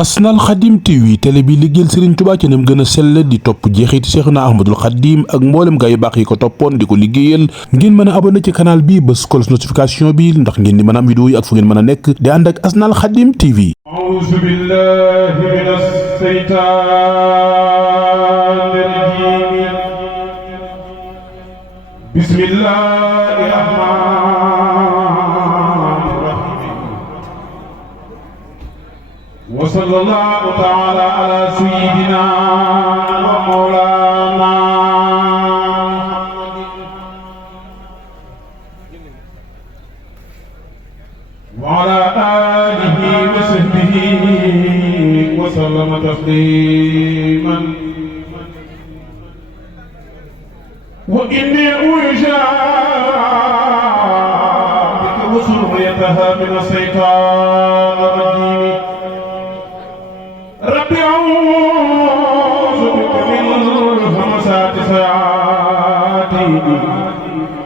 Asnal Khadim TV télé bi liggéeyal Serigne Touba ci nam gën a sell di topp jeexiti Cheikhna Ahmadul Khadim ak mboolem gaa yu baax yi ko toppoon di ko liggéeyal ngeen mën a abonné ci canal bi bës cloche notification bi ndax ngeen di mën a am vidéo yi ak fu ngeen mën a nekk di ànd ak Asnal Khadim TV. A'uuzu billahi minas seytaani rajiim. Bismillahi rahmaani rahiim. Wa sallallahu ta'ala ala sayyidina wa mawlana wa ala alihi wa sahbihi wa sallama tasliman. Wa inni ujaadika wa surriyataha mina shaytaani rajiim. Rabbi a'uuzu bika min hamazaati shayaatiin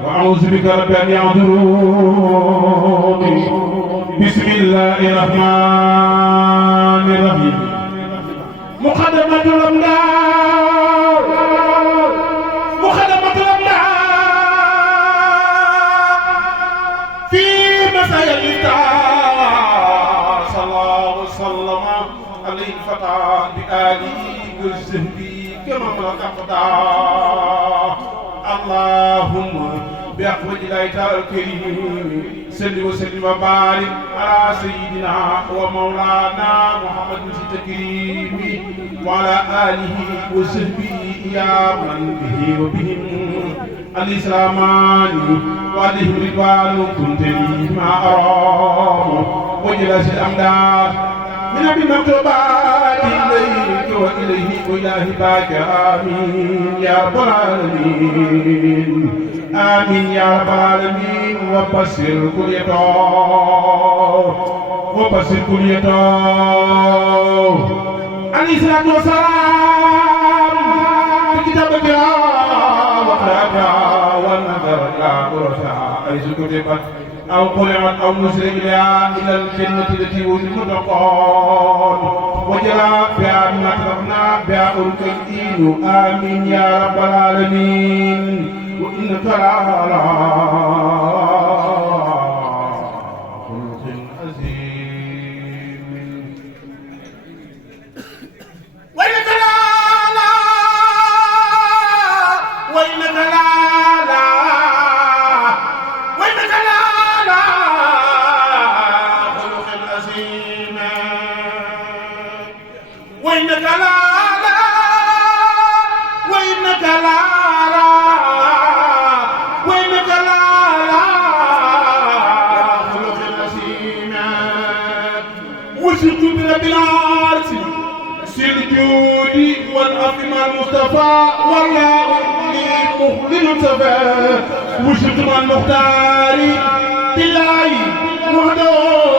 wa a'uuzu bika rabbi an yahduruun. Bismillahi rahmaani rahiim. Muqaddamatul amdaad fii masaayil iftaar sallallahu wa sallama alayhi fataa bi aalihi wa sahbihi kama malaka allahumma bi aqwati llaahi ta'aala al-kariim salli wa sallim wa baarik ala sayyidina wa mawlaana Muhammadin takrimi wa ala aalihi wa sahbihi yaa man bihi wa bihim al-islaamaani wa alayhim ridwaanu kunte li ma aram wa jalaasi al-amdaad min abi maktubaati ilayka wa ilayhi wa ilaahi baaka amiin yaa rabbal aalamiin amiin yaa rabbal aalamiin wa bassir kulliyatoo alayhi salaatu wa salaam kitaabaka wa qiraa'aka wa nadaraka wa حيث كتبت أو قرأت أو نزل إليها إلى الجنة التي وعد المتقون وجلاء بها ما تركنا بها الكائن آمين يا رب العالمين وإنك لعلى خلق عظيم وإنك لعلى بالعرس سلجود والأفم المصطفى والله لي مخلل صفا وشرت مع المختار بالله وحده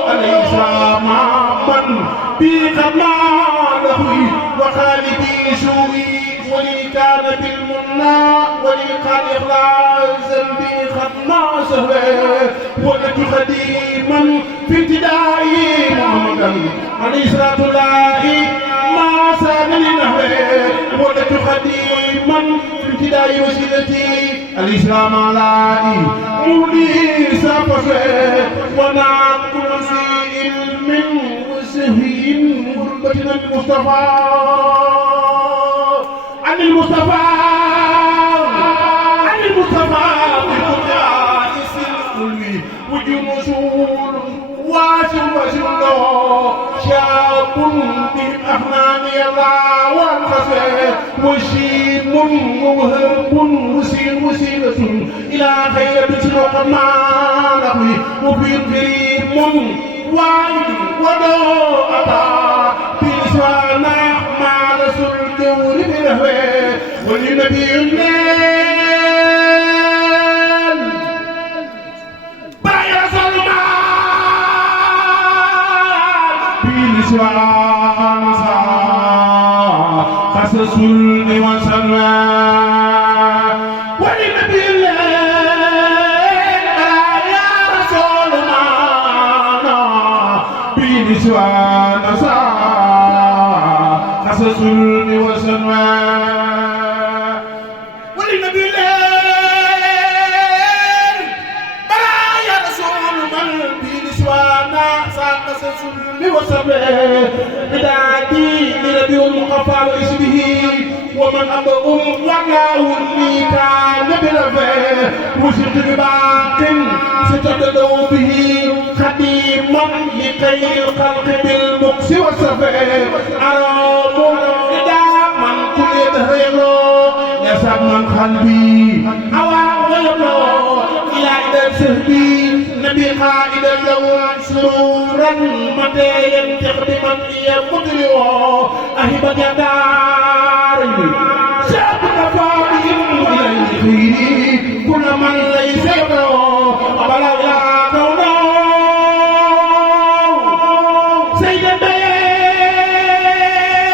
عليه سلاما من بخدمة له وخالدي سوي ولي كان بالمنى ولي قال إخلاص بخدمة سهوة ولد خديما في ابتداء محمدا عليه صلاة الله ما سان لنهوه ولد خديما في ابتداء وسيلتي الإسلام علي مولي سافسه ونعم كل علم وسهي غربتنا المصطفى عن المصطفى شاب بالأحنان يضع والخفاء وشيم موهب وسيلة إلى خير بسرق ما نقوي وفي كريم وعيد ودوء بلسوانا مع رسول الجور بالهوى ولنبي الليل بايا سلمان قصص وسلمى ولنبي الليل يا رسول الله بنسوان قصص وسنوات وللنبي الله برايا رسول من بنسوانا قصص وسنوات بدادي لنبي المقفى واسمه ومن أبهم والله كان بلفه وشد بباق ستدلو به خديما لخير الخلق بالمقس والسفه أرام دائما كل دهره يسب من قلبي أوى ويبلو إلى إذا سهبي نبي قائدا له سرورا متى ينتق بمن يمدره أهب جدار شابك فاضي إليه كل من ليس يبلو بلا لا كونه سيد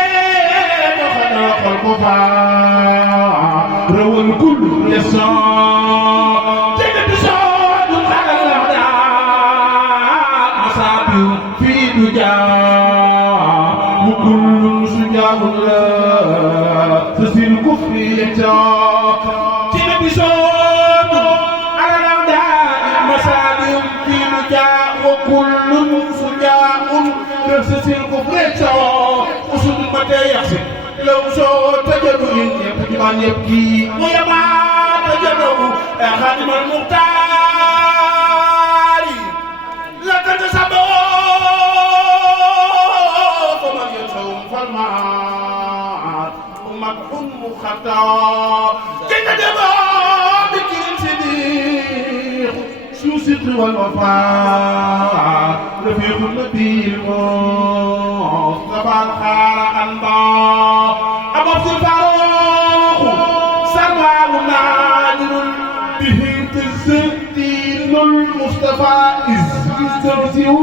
البيت وخلق الكفار روى الكل يسار جد بشار على الأعداء أصابه في دجا وكل سجاه الله تسير الكفر يجار جد بشار على الأعداء مصابه في دجا وكل سجاه تسير الكفر يجار وصل متى يحسن لو شو تجدوا يبكي من يبكي ويما تجدوا خادم المختار لا تتسبوا فمن يصوم فالمعاد ومدحون مخطار تجدوا بكين صديق شو ستر والوفاء رفيق النبي المصطفى الخار أنبار أبو الفاروق سرماه نادر به تزدين المصطفى إذ يسترسيه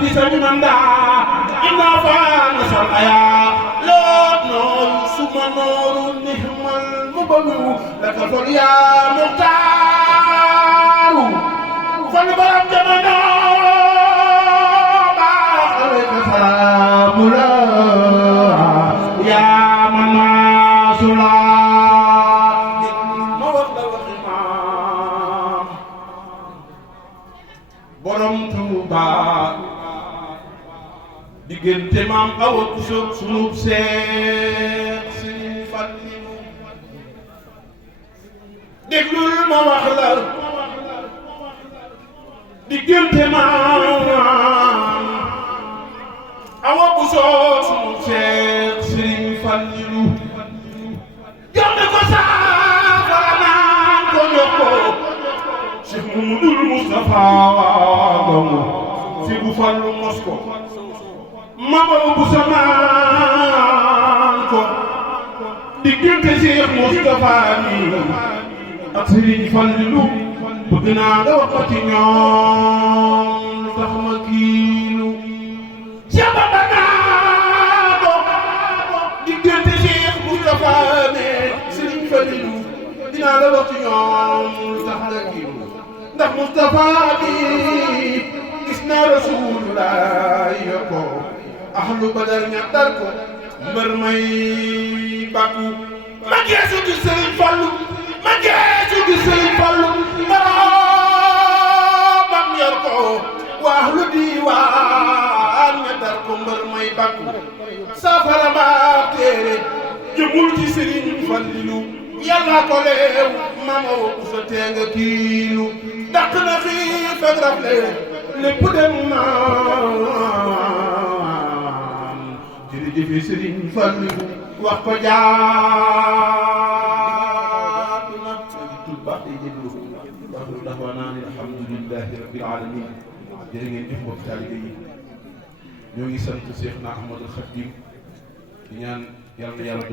في سبيل من دعا إنا فانس الحياة لا نور ثم نور نهم المبوي لك فليا مختار فالبرم جمنا عليك سلام الله يا من سلا ما وقت الإمام borom Tuuba diggante maam Awa Buso sunub Seex Sëriñ Fallilu déglul ma wax la diggante maam Awa Buso sunub Seex Sëriñ Fallilu jox na ko saafara naan ko jox ko Cheikh Mamadul Mustafa gongo fi bu fallu mos ko Mama Buso naan ko diggante Cheikh Mustafa ni ak Sëriñ Fallilu bëgg naa nga wax ko ci ñoom lu tax ma kiilu Cheikh Bamba naa ko diggante Cheikh Mustafa ne Sëriñ Fallilu dinaa la wax ci ñoom lu tax la kiilu ndax Mustafa bi gis naa Rasulullah ko ahlu Badar ñattal ko mbër may bàkku ma geesu gis Sëriñ Fallu ma geesu gis Sëriñ Fallu bam yor ko waa ahlu diwaan ñattal ko mbër may bàkku saafara ba téere jëmul ci Sëriñ Fallilu yàlla ko leew mama wo ku sa teenga kiilu dàq na xiif ak rafle lépp dem naan jërëjëf Sëriñ Fallilu wax ko jaatu na tul baax day jéglu wax lu dafa naan alhamdulillahi rabbil alamin jërë ngeen jëf mbokk taalibe yi ñoo ngi sant Seexna Ahmadul Xadim di ñaan yàlla na yàlla